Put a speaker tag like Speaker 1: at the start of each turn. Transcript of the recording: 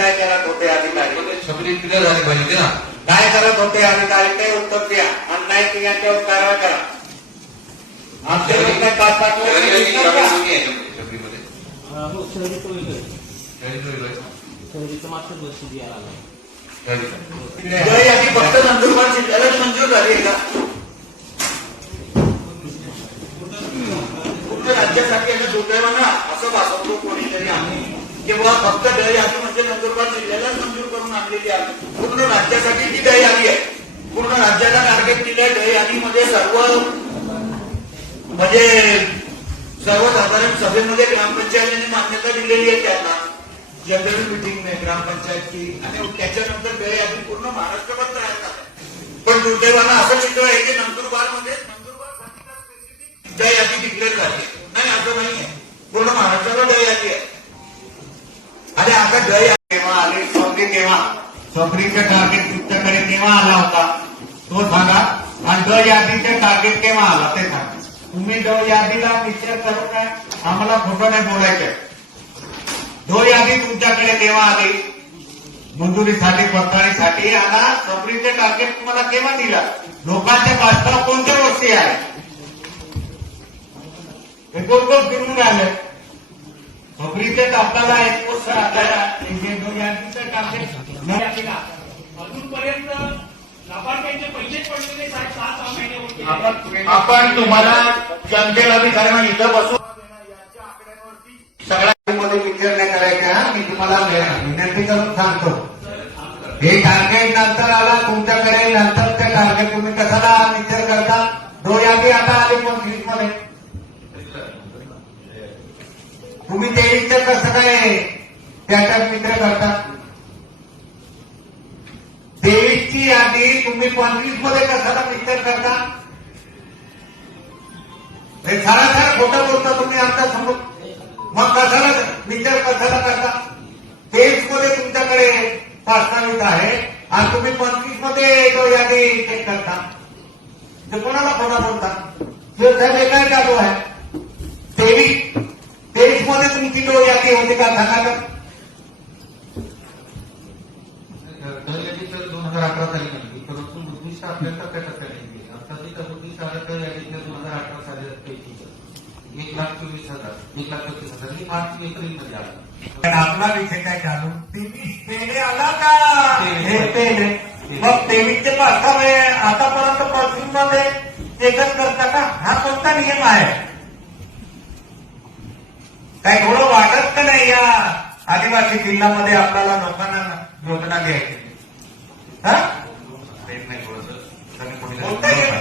Speaker 1: काय करत होते अधिकारी?
Speaker 2: सगळी क्लिअर झाली पाहिजे ना.
Speaker 1: काय करत होते अधिकारी? ते उत्तर द्या. आणि नाही तर याच्यावर कारवाई करा काय पाच पाच
Speaker 2: शबरीमध्ये
Speaker 3: हो
Speaker 1: फक्त नंदुरबार जिल्ह्यालाच मंजूर झाली आहे का? पूर्ण राज्यासाठी याचं दुर्दैवानं असं भासवतो कोणीतरी आम्ही. किंवा फक्त दही यादी म्हणजे नंदुरबार जिल्ह्याला मंजूर करून आणलेली आहे. पूर्ण राज्यासाठी ती दही आली आहे. पूर्ण राज्याला टार्गेट दिलंय दही यादीमध्ये सर्व म्हणजे सर्वसाधारण सभेमध्ये ग्रामपंचायतीने मान्यता दिलेली आहे त्यांना. जनरल मिटिंगने ग्रामपंचायतची. आणि त्याच्यानंतर दही यादी पूर्ण महाराष्ट्रभर तयार झाली. पण दुर्दैवानं असं चित्र आहे की नंदुरबारमध्ये नंदुरबार दह यादी डिक्लेअर झाली. नाही असं नाही आहे पूर्ण महाराष्ट्राला दही यादी आहे. आणि आता दह केव्हा आले? सौदी केव्हा? स्वप्नीचं टार्गेट तुमच्याकडे केव्हा आला होता? तो सांगा. आणि ड यादीचे टार्गेट केव्हा आला? ते सांगा. तुम्ही ड यादीला विचार करू नये आम्हाला खोटं नाही बोलायचंय ड यादी तुमच्याकडे केव्हा आली? मंजुरीसाठी पडताळीसाठी आणि सबरीचे टार्गेट तुम्हाला केव्हा दिला? लोकांच्या पास्ता कोणत्या गोष्टी आहे हे कोण कोण फिरून राहिले. सबरीचे आपल्याला एक वर्ष आलेला
Speaker 4: अजूनपर्यंत लाभार्थ्यांचे पैसेच पडलेले साहेब सहा सहा महिने होते
Speaker 1: आपण तुम्हाला जनतेला विचारणं इथं बसून सगळ्यांमध्ये विचार नाही करायचा मी तुम्हाला विनंती करून सांगतो. हे टार्गेट नंतर आला तुमच्याकडे नंतर ते टार्गेट तुम्ही कशाला विचार करता? दो यादी आता आली पंचवीसमध्ये तुम्ही ते तेवीसचं कसं काय त्याच्यात विचार करता? तेवीसची यादी तुम्ही पंचवीस मध्ये कशाला मिक्सर करता? हे सरासर खोटं बोलता तुम्ही आमच्या समोर. मग कशाला विचार कशाला करता? तेवीस मध्ये तुमच्याकडे. प्रस्तावित आहे. आणि तुम्ही पंचवीस मध्ये तो यादी चेक करता. ते कोणाला खोटा बोलता? हे साहेब हे काय चालू आहे. तेवीस तेवीस मध्ये तुमची तो यादी होती का? सांगा
Speaker 2: आपल्याला त्या टप्प्यात निघली आता ती तर उद्दिष्ट आलं तर यादीतल्या दोन हजार अठरा साली पैकी एक लाख चोवीस हजार एक लाख पस्तीस हजार. हे मार्च एप्रिलमध्ये आलं.
Speaker 1: पण आपला विषय काय चालू? तेवीस पेढे आला का? हे पेढे मग तेवीसचे पाच सहा वेळ आतापर्यंत पंचवीसमध्ये एकच करता का? हा कोणता नियम आहे? काय थोडं वाटत का नाही या आदिवासी जिल्ह्यामध्ये आपल्याला लोकांना योजना द्यायची हा?
Speaker 2: नाही थोडंसं
Speaker 1: कोणता योजना